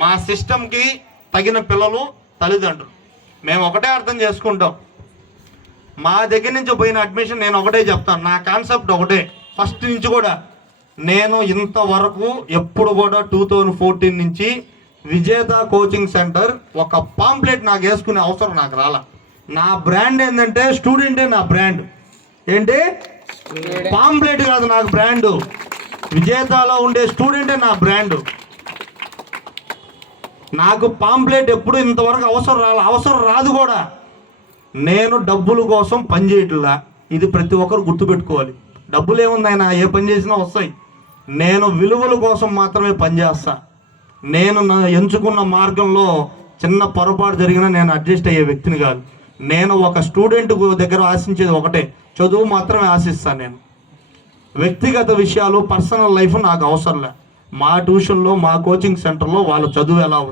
మా సిస్టమ్కి తగిన పిల్లలు తల్లిదండ్రులు. మేము ఒకటే అర్థం చేసుకుంటాం. మా దగ్గర నుంచి పోయిన అడ్మిషన్ నేను ఒకటే చెప్తాను, నా కాన్సెప్ట్ ఒకటే. ఫస్ట్ నుంచి కూడా నేను ఇంతవరకు ఎప్పుడు కూడా 2014 నుంచి విజేత కోచింగ్ సెంటర్ ఒక పాంప్లెట్ నాకు వేసుకునే అవసరం నాకు రాలా. నా బ్రాండ్ ఏంటంటే స్టూడెంటే నా బ్రాండ్. ఏంటి? పాంప్లెట్ కాదు నాకు బ్రాండు. విజేతలో ఉండే స్టూడెంటే నా బ్రాండు. నాకు పాంప్లెట్ ఎప్పుడు ఇంతవరకు అవసరం రాదు కూడా. నేను డబ్బుల కోసం పని చేయట్లా. ఇది ప్రతి ఒక్కరు గుర్తుపెట్టుకోవాలి. డబ్బులు ఏముంది ఆయన, ఏ పని చేసినా వస్తాయి. నేను విలువల కోసం మాత్రమే పనిచేస్తా. నేను నా ఎంచుకున్న మార్గంలో చిన్న పొరపాటు జరిగినా నేను అడ్జస్ట్ అయ్యే వ్యక్తిని కాదు. నేను ఒక స్టూడెంట్ దగ్గర ఆశించేది ఒకటే, చదువు మాత్రమే ఆశిస్తాను. నేను వ్యక్తిగత విషయాలు, పర్సనల్ లైఫ్ నాకు అవసరం లే. మా ట్యూషన్లో, మా కోచింగ్ సెంటర్లో వాళ్ళ చదువు ఎలా ఉంది,